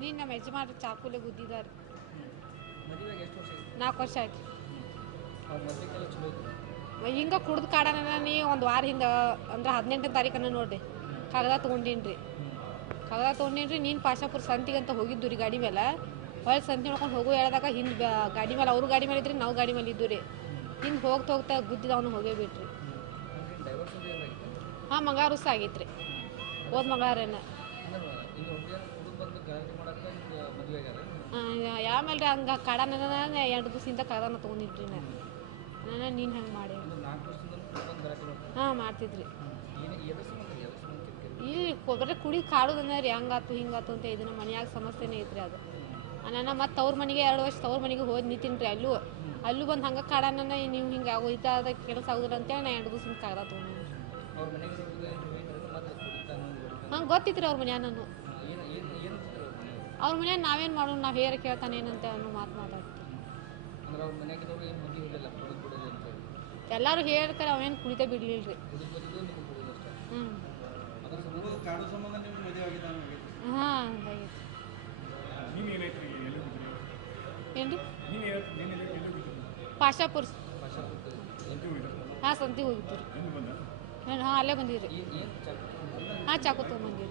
ನೀನು ನಮ್ಮ ಯಜಮಾನ್ರು ಚಾಕುಲೆ ಗುದ್ದಿದ್ದಾರೆ ಮದುವೆಗೆ ಎಷ್ಟು ವರ್ಷ ಆಯ್ತು? ನಾಲ್ಕು ವರ್ಷ ಆಯ್ತು. ಅವ್ರ ಮದ್ವೆಗೆಲ್ಲ ಚಲೋ ಇತ್ತು. ಹಿಂಗೆ ಕುಡ್ದು ಕಾಡನ ನೀ ಒಂದು ವಾರ ಹಿಂದೆ ಅಂದ್ರೆ ಹದಿನೆಂಟನೇ ತಾರೀಕನ್ನ ನೋಡ್ರಿ. ಕಾಗದ ತಗೊಂಡಿನ್ರಿ. ರೀ ಕಾಗದ ತೊಗೊಂಡೀನಿ ರೀ ನೀನು ಪಾಶಾಪುರ ಸಂತಿಗಂತ ಹೋಗಿದ್ದು ರೀ ಗಾಡಿ ಮೇಲೆ ಹೊಳೆ ಸಂತಿ ನೋಡ್ಕೊಂಡು ಹೋಗು ಹೇಳಿದಾಗ ಹಿಂದೆ ಗಾಡಿ ಮೇಲೆ ಅವ್ರ ಗಾಡಿ ಮೇಲೆ ಇದ್ರಿ ನಾವು ಗಾಡಿ ಮೇಲೆ ಇದ್ದು ರೀ. ಹಿಂದೆ ಹೋಗ್ತಾ ಹೋಗ್ತಾ ಗುದ್ದಿದ ಅವನು ಹೋಗೇ ಬಿಟ್ರಿ. ಡೈವರ್ಸ್ ಅದು ಏನಾಗಿತ್ತು? ಹಾಂ ಮಂಗಾರು ಸಹ ಆಗೈತ್ರಿ. ಹೋದ ಮಂಗಾರೇನ ಅಂದ್ರೆ ಆಮೇಲೆ ರೀ ಹಂಗೆ ಕಾಡನ ಎರಡು ದಿವಸದಿಂದ ಕಡನ ತೊಗೊಂಡಿದ್ರಿ ನಾನು ನಾನು ನೀನು ಹಂಗೆ ಮಾಡಿ. ಹಾಂ ಮಾಡ್ತಿದ್ರಿ. ಈ ಕೊಬ್ಬರಿ ಕುಡಿ ಕಾಡುದಂದ್ರೆ ರೀ ಹಂಗಾತು ಹಿಂಗಾತು ಅಂತ ಇದನ್ನ ಮನೆಯಾಗ ಸಮಸ್ಯೆನೇ ಐತ್ರಿ ಅದು. ನಾನು ಮತ್ತೆ ಅವ್ರ ಮನೆಗೆ ಎರಡು ವರ್ಷ ತವ್ರ ಮನೆಗೆ ಹೋಗಿ ನಿಂತೀನಿ ರೀ ಅಲ್ಲೂ. ಅಲ್ಲೂ ಬಂದು ಹಂಗೆ ಕಾಡನ ನೀವು ಹಿಂಗೆ ಆಗೋ ಇದಾದ ಕೆಲಸ ಆಗುದಿಲ್ಲ ಅಂತೇಳಿ ನಾ ಎರಡು ದಿವಸ ಕಾಗದ ತೊಗೊಂಡಿನಿ. ಹಂಗೆ ಗೊತ್ತಿತ್ತು ಅವ್ರ ಮನ್ಯಾಗ ನಾನು ಅವ್ರ ಮನೆ ಅವ್ರ ಮನ್ಯಾಗ ನಾವೇನು ಮಾಡೋಣ ನಾವು ಹೇರ ಕೇಳ್ತಾನೆ ಏನಂತ ಅನ್ನೋ ಮಾತು ಮಾತಾಡ್ತೀವಿ. ಎಲ್ಲರೂ ಹೇಳ್ತಾರೆ ಅವೇನು ಕುಡಿತೇ ಬಿಡ್ಲಿಲ್ಲ ರೀ ಹಾಂ ಪಾಶಾಪುರ್ ಹಾಂ ಸಂತಿ ಹೋಗಿದ್ದು ರೀ ಹಾಂ ಅಲ್ಲೇ ಬಂದಿದ್ರಿ. ಹಾಂ ಚಾಕು ತೊಗೊಂಬಂದಿರಿ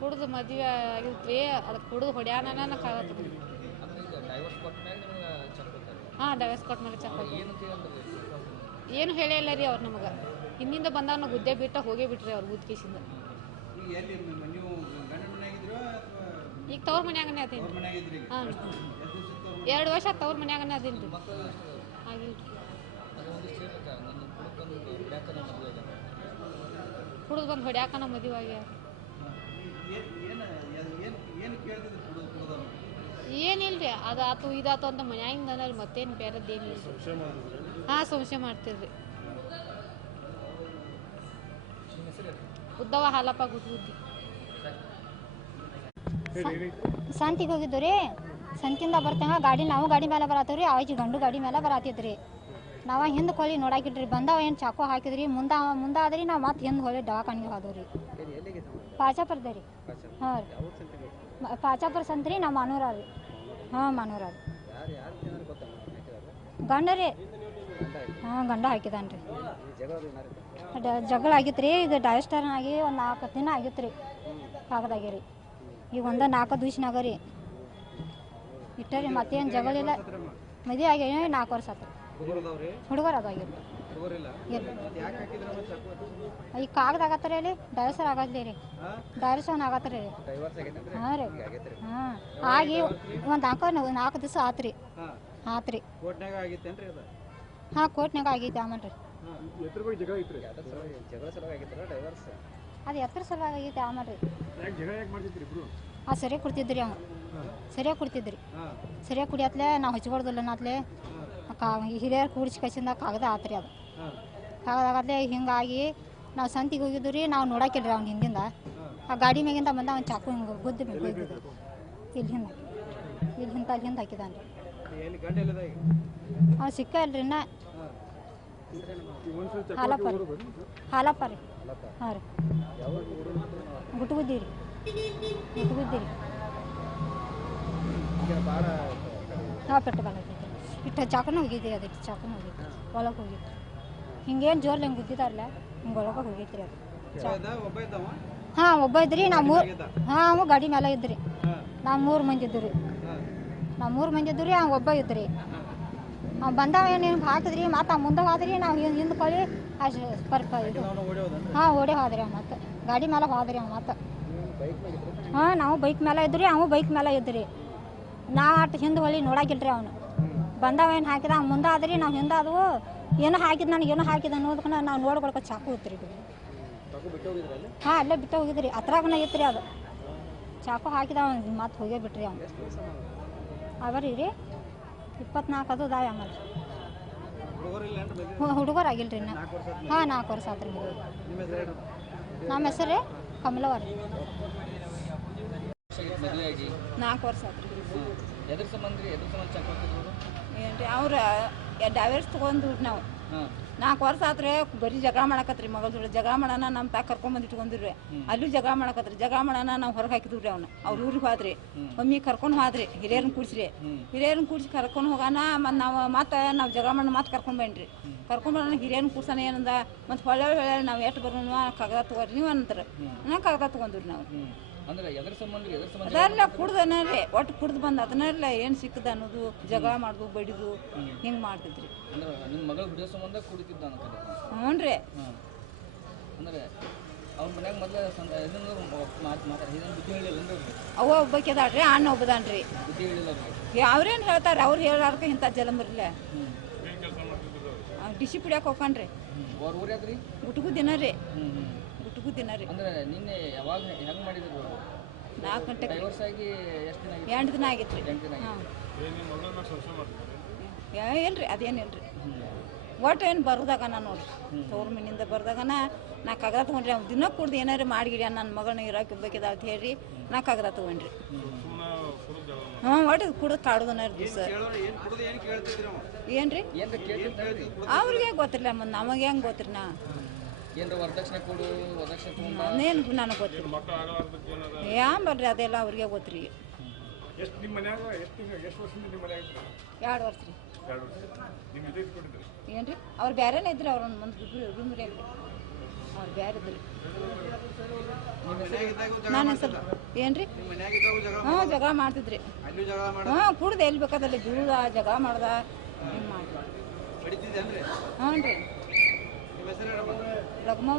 ಕುಡ್ದು ಮದುವೆ ಆಗಿರ್ತೀವಿ ಅದಕ್ಕೆ ಕುಡ್ದು ಹೊಡ್ಯಾನ ಕೊಡ್ತಾರೆ ಹಾಂ ಡೈವರ್ಸ್ ಕೊಟ್ಟ ಮೇಲೆ ಚೆಕ್ ಏನು ಹೇಳಿಲ್ಲ ರೀ ಅವ್ರು ನಮಗೆ. ಹಿಂದಿಂದ ಬಂದಾಗ ನಾವು ಗುದ್ದೆ ಬಿಟ್ಟ ಹೋಗೇ ಬಿಟ್ರಿ ಅವ್ರು ಗುದ್ಕೇಸಿಂದ ಈಗ ತವ್ರ ಮನ್ಯಾಗನೇ ಅದೇನು ಹಾಂ. ಎರಡು ವರ್ಷ ತವ್ರ ಮನ್ಯಾಗನೇ ಅದೇನು ರೀ ಆಗಿಲ್ಲ ಕುಡಿದು ಕುಡಿದವ್ರು ಏನಿಲ್ಲ ರೀ ಅದು ಆತು ಇದಾತು ಅಂತ ಮನ್ಯಾಗಿಂದ ಅಂದ್ರೆ ಮತ್ತೇನು ಬೇರೆದೇನಿಲ್ಲ ಹಾಂ ಸಂಶಯ ಮಾಡ್ತೀರಿ ಉದ್ದವ ಹಾಲಪ್ಪ ಏನೈತಿ ಸಂತಿಗೆ ಹೋಗಿದ್ದು ರೀ ಸಂತಿಂದ ಬರ್ತಂಗ ಗಾಡಿ ನಾವು ಗಾಡಿ ಮೇಲೆ ಬರತ್ತೀವಿ ರೀ ಆಯ್ತು ಗಂಡು ಗಾಡಿ ಮೇಲೆ ಬರತ್ತಿದ್ರಿ ನಾವು ಹಿಂದೆ ಕೊಲಿ ನೋಡಾಕಿಡ್ರಿ ಬಂದವ ಏನು ಚಾಕು ಹಾಕಿದ್ರಿ ಮುಂದೆ ಆದ್ರಿ ನಾವು ಮತ್ತೆ ಹಿಂದೆ ಹೋಗಿ ದವಾಖಾನಿಗೆ ಹೋದವ್ರಿ. ಪಾಚಾಪುರದ ರೀ ಹಾಂ ರೀ. ಪಾಚಾಪುರ ಸಂತ್ರಿ ನಾವು ಮಾನೂರ ರೀ ಹಾಂ ಮಾನೂರ ರೀ ಗಂಡ ರೀ ಹಾಂ ಗಂಡ ಹಾಕಿದಾನ ರೀ ಈ ಜಗಳ ಏನಾರು ಡ ಜಗಳ ಆಗಿತ್ತು ರೀ ಇದು ಡೈಸ್ಟರ್ ಆಗಿ ಒಂದು ನಾಲ್ಕು ದಿನ ಆಗಿತ್ತು ರೀ ಕಾಗದಾಗೆ ರೀ ಈಗ ಒಂದು ನಾಲ್ಕು ದಿವ್ಸನಾಗ ರೀ ಇಟ್ಟ ರೀ ಮತ್ತೇನು ಜಗಳಿಲ್ಲ ಮದುವೆ ಆಗಿ ನಾಲ್ಕು ವರ್ಷ ಆತು ಹುಡುಗರು ಚಾಕು ಈಗ ಕಾಗದ ಆಗತ್ತಾರೆ ರೀ ಡೈವರ್ಸರ್ ಆಗತ್ಲಿ ರೀ ಹಾಂ? ಡೈವರ್ಸನ್ ಆಗತ್ತಾರೆ ರೀ ಡೈವರ್ಸ್ ಹಾಂ ರೀ. ಹಾಂ. ಆಗಿ ಒಂದು ನಾಲ್ಕು ನಾಲ್ಕು ದಿವಸ ಆತು ರೀ ಹಾಂ ಆತು ರೀ ಕೋರ್ಟ್ನಾಗ ಹಾಂ ಆಗೈತೆ ಆಮೇಲೆ ರೀ. ಹಾಂ. ಡೈವರ್ಸ್ ಅದು ಎತ್ತರ ಸಲುವಾಗಿ ಆಗೈತೆ ಆಮೇಲೆ ರೀ. ಯಾಕೆ ಜಗಳ ಯಾಕೆ ಮಾಡ್ತಿದ್ರಿ ಇಬ್ರು? ಆ ಸರಿಯಾಗಿ ಕೊಡ್ತಿದ್ರಿ ಅವ. ಸರಿಯಾಗಿ ಕೊಡ್ತಿದ್ರಿ. ಹಾಂ. ಸರಿಯಾಗಿ ಕುಡಿಯತ್ಲೆ ನಾವು ಹಚ್ಬಾರ್ದಲ್ಲ ನಾತ್ಲೆ ಹಿರಿಯರು ಕೂಡಿಸಿ ಕಸಿಂದ ಕಾಗದ ಆತ್ರಿ ಅದು. ಹಾಂ. ಕಾಗದ ಆಗತ್ಲೆ ಹಿಂಗಾಗಿ ನಾವು ಸಂತಿಗೆ ಹೋಗಿದ್ದು ರೀ ನಾವು ನೋಡಾಕಿಲ್ರಿ ಅವ್ನ ಹಿಂದಿಂದ. ಆ ಗಾಡಿ ಮ್ಯಾಗಿಂದ ಬಂದ ಅವ್ನು ಚಾಕು ಹಿಂಗೆ ಗುದ್ದು ಬಿದ್ದು ಇಲ್ಲಿ ಹಿಂದೆ. ಇಲ್ಲಿ ಹಿಂದೆ ಅಲ್ಲಿ ಹಿಂದೆ ಹಾಕಿದಾನೆ ರೀ. ಅವ್ನು ಸಿಕ್ಕ ಇಲ್ರಿ ಇನ್ನ? ಹಾಲಪ್ಪ ರೀ. ಹಾಲಪ್ಪ ರೀ. ಹಾಂ ರೀ. ಗುಟ್ಗುದ್ದಿ ರೀ. ಗುಟ್ಗುದ್ದಿ ಹಾಂ ಪೆಟ್ಟು ಬಂದೈತಿ ಇಟ್ಟು ಚಾಕನ ಹೋಗಿದ್ದೆ ಅದಕ್ಕೆ ಚಾಕನ ಹೋಗಿತ್ತು ಒಳಗೆ ಹೋಗಿತ್ತು. ಹಿಂಗೇನು ಜೋರ್ಲಿ ಹಿಂಗೆ ಗುದ್ದಿದಾರಲ್ಲ ಹಿಂಗೆ ಒಳಗೆ ಹೋಗೈತಿ ರೀ ಅದು ಹಾಂ ಒಬ್ಬ ಇದ್ರಿ ನಾವು ಮೂರು ಹಾಂ ಅವ ಗಾಡಿ ಮೇಲೆ ಇದ್ರಿ. ನಾವು ಮೂರು ಮಂದಿ ಇದ್ದು ರೀ ನಾವು ಮೂರು ಮಂದಿ ಇದ್ದು ರೀ ಅವ್ನು ಒಬ್ಬ ಇದ್ರಿ. ಅವ್ನು ಬಂದವ ಏನು ಹಿಂಗೆ ಹಾಕಿದ್ರಿ ಮತ್ತು ಅವ್ನು ಮುಂದೆ ಹೋದ್ರಿ ನಾವು ಹಿಂದೆ ಹಿಂದ್ಕೊಳ್ಳಿ ಅಷ್ಟು ಸ್ಪರ್ಪ ಇದು. ಹಾಂ ಓಡಿ ಹೋದ್ರಿ ಅವ್ನು ಮತ್ತೆ. ಗಾಡಿ ಮೇಲೆ ಹೋದ್ರಿ ಅವ ಮತ್ತೆ. ಹಾಂ ನಾವು ಬೈಕ್ ಮೇಲೆ ಇದ್ರಿ ಅವ ಬೈಕ್ ಮೇಲೆ ಇದ್ರಿ. ನಾ ಅಷ್ಟು ಹಿಂದೆ ಹೊಳಿ ನೋಡಾಕಿಲ್ರಿ ಅವನು. ಬಂದವ ಏನು ಹಾಕಿದ? ಮುಂದೆ ಆದ್ರಿ ನಾವು ಹಿಂದೆ ಆದವು ಏನೋ ಹಾಕಿದ್ ನನಗೆ ಏನೋ ಹಾಕಿದ ಅನ್ನೋದಕ್ಕೆ ನಾವು ನೋಡ್ಕೊಳಕ್ಕೆ ಚಾಕು ಇತ್ತು ರೀ ಹಾಂ, ಅಲ್ಲೇ ಬಿಟ್ಟು ಹೋಗಿದ್ರಿ. ಹತ್ರಾಗನ ಇತ್ತು ಅದು. ಚಾಕು ಹಾಕಿದ ಮತ್ತೆ ಹೋಗೇ ಬಿಟ್ರಿ ಅವ್ನು. ಅವರಿ ರೀ? ಇಪ್ಪತ್ನಾಲ್ಕು ಅದು ದಾಯ ಆಮೇಲೆ. ಹುಡುಗರು ಆಗಿಲ್ರಿ ನಾ ಹಾಂ ನಾಲ್ಕು ವರ್ಷ ಆತ್ರಿ. ನಿಮ್ಮ ಹೆಸರು ಹೇಳ್ರಿ ನಮ್ಮ ಹೆಸರು ಕಮಲವ್ವ ರೀ. ನಾಲ್ಕು ವರ್ಷ ಆತ್ರಿ. ಎದ್ರ ಸಂಬಂಧ ರೀ? ಎದ್ರ ಸಂಬಂಧ ಚೆಕ್ ಮಾಡ್ತಿದ್ರು ಏನ್ರಿ ಅವ್ರ ಡೈವರ್ಸ್ ತೊಗೊಂಡು ನಾವು. ನಾಲ್ಕು ವರ್ಷ ಆದ್ರೆ ಬರೀ ಜಗಳ ಮಾಡಕತ್ರಿ ಮಗಳ ಜೋಡಿ. ಜಗಳ ಮಾಡೋಣ ನಮ್ಮ ತಕ್ಕ ಕರ್ಕೊಂಡ್ಬಂದು ಇಟ್ಕೊಂಡಿರ್ರಿ ಅಲ್ಲೂ ಜಗಳ ಮಾಡಕತ್ರಿ. ಜಗಳ ಮಾಡೋಣ ನಾವು ಹೊರಗೆ ಹಾಕಿದ್ವಿ ಅವ್ನ. ಅವ್ರ ಊರಿಗೆ ಹೋದ್ರಿ. ಮಮ್ಮಿ ಕರ್ಕೊಂಡು ಹೋದ್ರಿ. ಹಿರಿಯರನ್ನ ಕೂಡ್ಸ್ರಿ. ಹಿರಿಯರನ್ನ ಕೂಡ್ಸಿ ಕರ್ಕೊಂಡು ಹೋಗೋಣ ಮತ್ತು ನಾವು ಮತ್ತೆ ನಾವು ಜಗಳ ಮಾಡೋಣ ಮತ್ತೆ ಕರ್ಕೊಂಡ್ ಬನ್ರಿ ಕರ್ಕೊಂಡ್ ಬರೋಣ ಹಿರಿಯರನ್ನ ಕೂಡ್ಸೋಣ ಏನಂದ? ಮತ್ತು ಹೊಳ್ಳೆ ಹೊಳ್ಳೆ ನಾವು ಎಷ್ಟು ಬರೋಣ ಕಾಗದ ತಗೋರಿ ನೀವು ಅಂತಾರೆ. ನಾ ಕಾಗದ ತಗೊಂಡ್ರಿ ನಾವು. ಎದ್ರ ಸಂಬಂಧ ರೀ ಅದಲ್ಲ ಒಟ್ಟು ಕುಡ್ದು ಬಂದ ಅದನ್ನೆಲ್ಲ ಏನು ಸಿಕ್ಕದ ಅನ್ನೋದು ಜಗಳ ಮಾಡುದು ಬಡಿದು ಹಿಂಗೆ ಮಾಡ್ತಿದ್ರಿ. ಹ್ಞೂ ರೀ. ಅವ್ರಿಗೆ ಅವ್ವ ಒಬ್ಬಾಕಿದಾಳ್ರಿ ಅಣ್ಣ ಒಬ್ಬದಾನ್ರಿ. ಅವ್ರೇನು ಹೇಳ್ತಾರೆ ಅವ್ರು ಹೇಳಾರ್ಕ ಇಂಥ ಜಲಂಬರ್ಲೆ ಡಿಸಿ ಕುಡಿಯಕ್ಕೆ ಹೋಗ್ಕನ್ರಿ ಹ್ಞೂ ಅವ್ರ ಊರು ಯಾವ್ದು ರೀ. ಗುಟ್ಗು ದಿನ ರೀ ಹ್ಞೂ ದಿನ ರೀ. ಅಂದ್ರೆ ನಿನ್ನೆ ಯಾವಾಗ ಹೆಂಗೆ ಮಾಡಿದ್ರು ಅವರು? ನಾಲ್ಕು ಗಂಟೆಗೆ. ಡೈವರ್ಸ್ ಆಗಿ ಎಷ್ಟು ದಿನ ಆಗಿತ್ತು? ಎಂಟು ದಿನ ಆಗಿತ್ತು ರೀ. ಎಂಟು ದಿನ ಹಾಂ. ಇಲ್ರಿ ಅದೇನಿಲ್ರಿ ಒಟ್ಟು ಏನು ಬರ್ದಾಗ ನಾನು ನೋಡ್ರಿ. ತವ್ರ ಮನೆಯಿಂದ ಬರ್ದಾಗನ ನಾ ಕಾಗದ ತೊಗೊಂಡ್ರಿ. ಅವ್ನು ದಿನ ಕುಡ್ದು ಏನಾರು ಮಾಡಿಗಿಡಿ ನನ್ನ ಮಗಳನ್ನ ಇರೋಕೆ ಬೇಕಿದ ಅಂತ ಹೇಳಿ ನಾ ಕಾಗದ ತೊಗೊಂಡ್ರಿ. ಹ್ಞೂ ಒಟ್ಟು ಕುಡ್ದು ಕಾಡುದನ ದಿವಸ. ಏನ್ರಿ? ಅವ್ರಿಗೆ ಗೊತ್ತಿಲ್ಲ ಮತ್ತು ನಮಗೆ ಹೆಂಗೆ ಗೊತ್ತಿರಿ ನಾ? ಏನ್ರ ವರದಕ್ಷಿಣೆ ಕೊಡು ವರದಕ್ಷಿಣೆ ತಗೊಂಡ ನಾನೇನು ನನಗೆ ಗೊತ್ತಿಲ್ಲ. ಏನ್ ಬರ್ರಿ ಅದೆಲ್ಲ ಅವ್ರಿಗೆ ಗೊತ್ತಿರಿ. ಎಷ್ಟು ನಿಮ್ಮ ಮನ್ಯಾಗ ಎಷ್ಟು ತಿಂಗಳು ಎಷ್ಟು ವರ್ಷದಿಂದ ನಿಮ್ಮ ಮನ್ಯಾಗ ಎರಡು ವರ್ಷ ರೀ. ಎರಡು ವರ್ಷ. ನಿಮ್ಮ ಜೊತೆ ಇದ್ಕೊಂಡಿದ್ರಿ ಏನ್ರಿ? ಅವ್ರು ಬೇರೆನೇ ಇದ್ರಿ ಅವ್ರ ಒಂದು ಮಂದಿ ರೂಮ್ ರೀ ಅವ್ರು ಬೇರೆ ಇದ್ರಿ. ನಾನು ಹೆಸರು ಏನು ರೀ ಜಗಳ ಹ್ಞೂ ಜಗಳ ಮಾಡ್ತಿದ್ರಿ. ಅಲ್ಲೂ ಜಗಳ ಮಾಡ ಹ್ಞೂ ಕುಡ್ದು ಎಲ್ಲಿ ಬೇಕಾದಲ್ಲಿ ಬೀಳ್ದ ಜಗಳ ಮಾಡ್ದ. ಹಿಂಗೆ ಮಾಡ್ದ ನಿಮ್ಮ ಹ್ಞೂ ರೀ ನಿಮ್ಮ